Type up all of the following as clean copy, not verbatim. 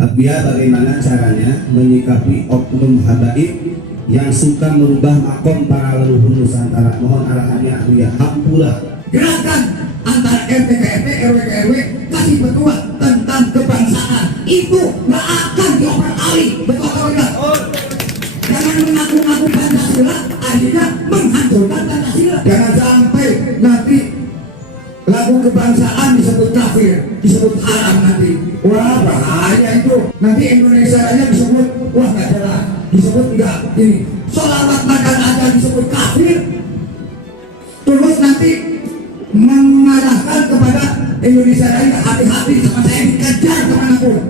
Abia bagaimana caranya menyikapi oknum habaib yang suka merubah makom para leluhur Nusantara? Mohon arahannya Abuya. Hampulah. Gerakan antara RT ke RT, RW ke RW, kasih petua tentang kebangsaan itu nggak akan dioper alih, betul atau enggak? Jangan mengaku-ngaku Pancasila, akhirnya menghancurkan Pancasila. Jangan sampai nanti lagu kebangsaan disebut kafir, disebut haram nanti. Wah bahaya itu. Nanti Indonesia aja disebut wah nggak jelas, disebut enggak ini. Sholawat makan aja disebut kafir. Terus nanti mengarahkan kepada Indonesia lain, hati-hati sama saya dikejar kemanapun.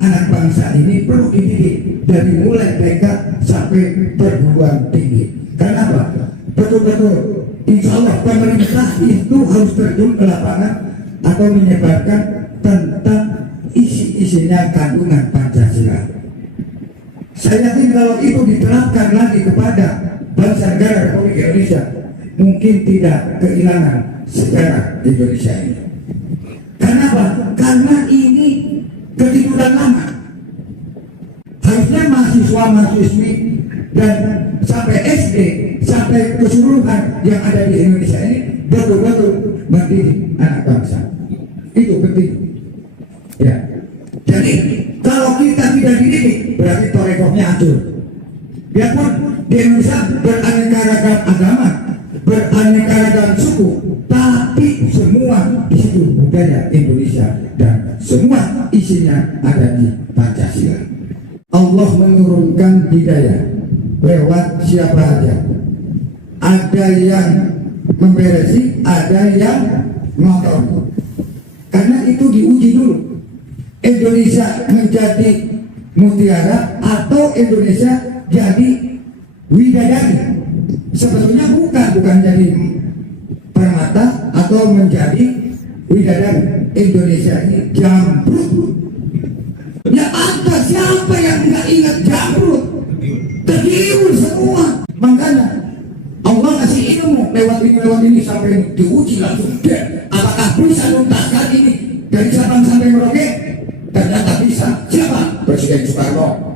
Anak bangsa ini perlu dididik dari mulai TK sampai perguruan tinggi. Kenapa? Betul-betul insya Allah pemerintah itu harus terjun ke lapangan atau menyebarkan tentang isi-isinya kandungan Pancasila. Saya yakin kalau itu diterapkan lagi kepada bangsa negara Republik Indonesia, mungkin tidak kehilangan sejarah Indonesia ini. Kenapa? Karena ini ketiduran lama. Harusnya mahasiswa-mahasiswi dan sampai SD, sampai keseluruhan yang ada di Indonesia ini betul-betul mendidik anak bangsa. Itu penting. Ya. Jadi kalau kita tidak dididik, berarti torekohnya hancur. Biarpun di Indonesia beraneka ragam agama, beraneka ragam suku, tapi semua di situ budaya Indonesia dan semua isinya ada di Pancasila. Allah menurunkan hidayah lewat siapa aja. Ada yang memberesi, ada yang ngotor. Karena itu diuji dulu. Indonesia menjadi mutiara atau Indonesia jadi widadari. Sebetulnya bukan jadi permata atau menjadi widadari. Indonesia ini jambrut. Ya ada siapa yang nggak ingat jambrut? Tergiur semua. Makanya Allah kasih ilmu lewat ini sampai diuji langsung. Apakah bisa tuntaskan ini dari Sabang sampai Merauke? Ternyata bisa. Siapa? Presiden Soekarno.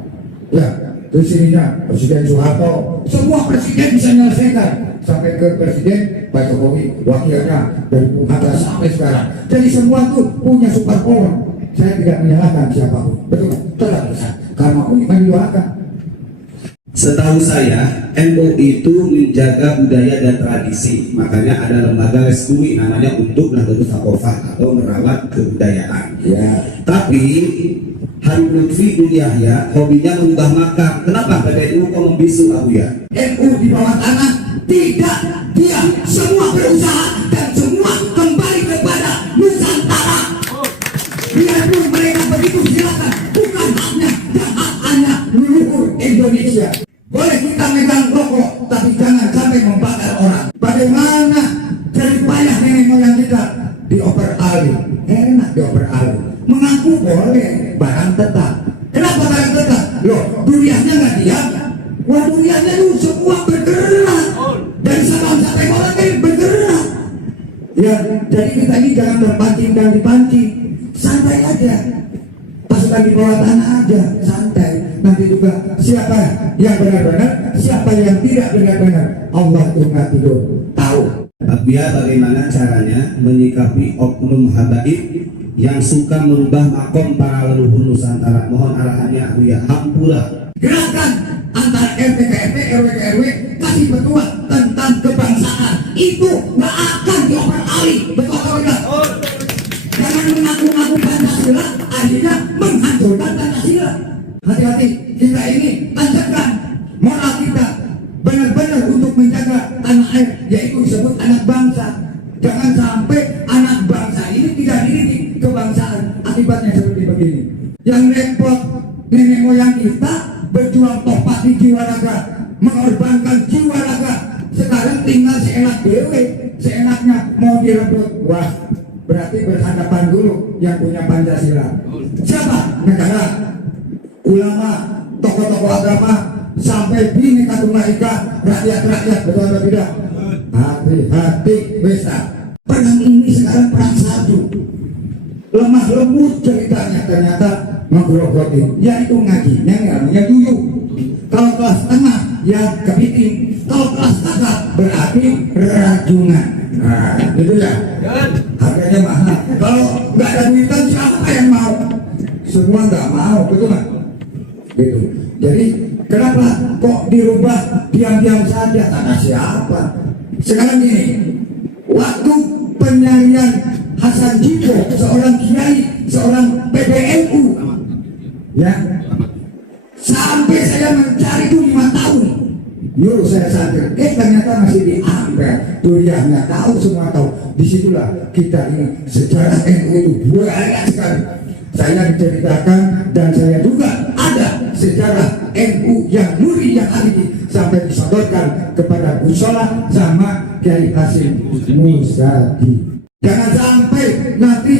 Ya, terus ininya Presiden Soeharto. Semua presiden bisa menyelesaikan sampai ke Presiden Pak Jokowi, wakilnya dari Bung Hatta sampai sekarang. Jadi semua tuh punya super power. Saya tidak menyalahkan siapapun. Betul, tetap bisa. Karena ini mendoakan. Setahu saya, NU itu menjaga budaya dan tradisi. Makanya ada lembaga reskui namanya untuk Nahdlatul Thaqafah atau merawat kebudayaan. Ya. Tapi Habib Lutfi bin Yahya hobinya mengubah makam. Kenapa PBNU kok membisu Abuya? NU di bawah tanah tidak, dia semua berusaha dan semua kembali kepada Nusantara. Biarpun mereka begitu silakan, bukan haknya dan haknya leluhur Indonesia. Boleh kita megang rokok, tapi jangan sampai membakar orang. Bagaimana dari payah nenek moyang kita dioper alih? Enak dioper alih. Mengaku boleh, barang tetap. Kenapa barang tetap? Loh, dunianya nggak diam. Wah, dunianya itu semua bergerak. Dari Sabang sampai Merauke bergerak. Ya, jadi kita ini jangan terpancing dan dipancing. Santai aja. Pasukan di bawah tanah aja, santai. Nanti juga siapa yang benar-benar, siapa yang tidak benar-benar, Allah itu nggak tidur, tahu. Abia bagaimana caranya menyikapi oknum habaib yang suka merubah makom para leluhur Nusantara? Mohon arahannya Abuya. Hampulah. Gerakan antara RT ke RT, RW ke RW, kasih petua tentang kebangsaan itu nggak akan dioper alih, betul atau enggak? Jangan mengaku-ngaku Pancasila, akhirnya menghancurkan Pancasila. Hati-hati, kita ini tanjakan moral kita benar-benar untuk menjaga tanah air, yaitu disebut anak bangsa. Jangan sampai anak bangsa ini tidak dididik kebangsaan, akibatnya seperti begini. Yang repot nenek moyang kita berjuang topat di jiwa raga, mengorbankan jiwa raga. Sekarang tinggal seenak dewe, seenaknya mau direbut. Wah, berarti berhadapan dulu yang punya Pancasila. Siapa? Negara, ulama, tokoh-tokoh agama, sampai Bhinneka Tunggal Ika, rakyat-rakyat, betul atau tidak? hati-hati Westa. Perang ini sekarang perang satu. Lemah lembut ceritanya ternyata menggerogotin. Ya itu ngajinya namanya duyung. Kalau kelas tengah ya kepiting. Kalau kelas kakak berarti rajungan. Nah itu ya. Harganya mahal. Kalau nggak ada duitan siapa yang mau? Semua nggak mau, betul nggak? Gitu. Jadi kenapa kok dirubah diam-diam saja? Karena siapa? Sekarang ini waktu penyanyian Hasan Jiko, seorang kiai, seorang PBNU, ya, sampai saya mencari itu 5 tahun. Yuk saya sadar, ternyata masih di Ampel, Turiahnya tahu, semua tahu. Disitulah kita ini sejarah NU itu banyak sekali. Saya diceritakan dan saya juga ada sejarah NU yang nuri yang hakiki sampai disodorkan kepada Gusola sama Kiai Hasim Muzadi. Jangan sampai nanti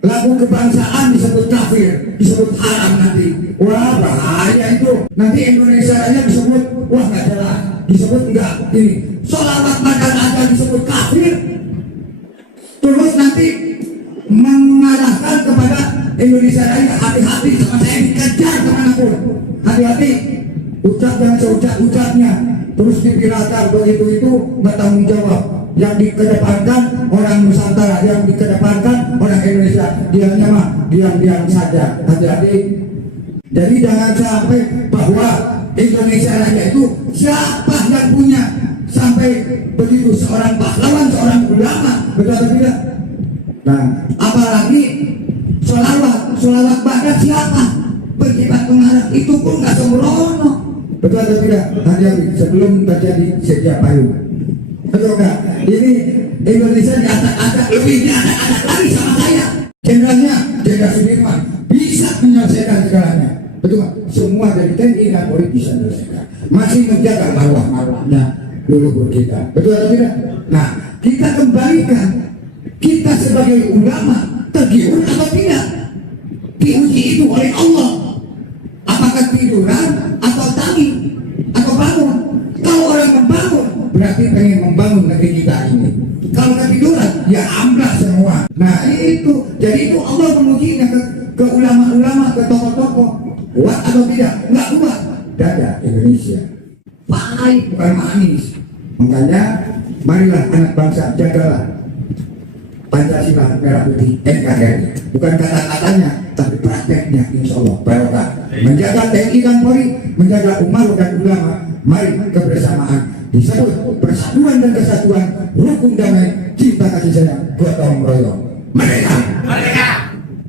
lagu kebangsaan disebut kafir, disebut haram nanti. Wah bahaya itu. Nanti Indonesia Raya disebut wah nggak jelas, disebut enggak ini. Sholawat makan aja disebut kafir. Terus nanti mengarahkan kepada Indonesia Raya, hati-hati sama saya dikejar kemanapun, hati-hati ucap dan seucap-ucapnya terus dipirakan begitu itu bertanggung jawab. Yang dikedepankan orang Nusantara, yang dikedepankan orang Indonesia, diamnya mah diam-diam saja, hati-hati. Jadi jangan sampai bahwa Indonesia Raya itu siapa yang punya sampai begitu seorang pahlawan, seorang ulama, betul atau tidak? Nah, apalagi sholawat badat siapa? Berkibat pengarang itu pun nggak sembrono, betul atau tidak? Hati-hati sebelum terjadi sedia payung. Betul nggak? Ini Indonesia diacak-acak, lebih diacak-acak lagi sama saya. Jenderalnya, Jenderal Sudirman bisa menyelesaikan segalanya. Betul nggak? Semua dari TNI dan Polri bisa menyelesaikan. Masih menjaga marwah-marwahnya leluhur kita. Betul atau tidak? Nah, kita kembalikan. Kita sebagai ulama tergiur atau tidak? Diuji itu oleh Allah. Apakah tiduran atau tadi atau bangun? Kalau orang membangun berarti pengen membangun negeri kita ini. Kalau ketiduran ya amblas semua. Nah itu, jadi itu Allah mengujinya ke ulama-ulama, ke tokoh-tokoh. Kuat atau tidak? Nggak kuat. Dada Indonesia pahit bukan manis. Makanya marilah anak bangsa jagalah Pancasila merah putih NKRI. Bukan kata-katanya, tapi prakteknya insya Allah barokah. Menjaga TNI dan Polri, menjaga umat dan ulama. Mari kebersamaan disebut persatuan dan kesatuan, rukun damai, cinta kasih sayang, gotong royong. Mereka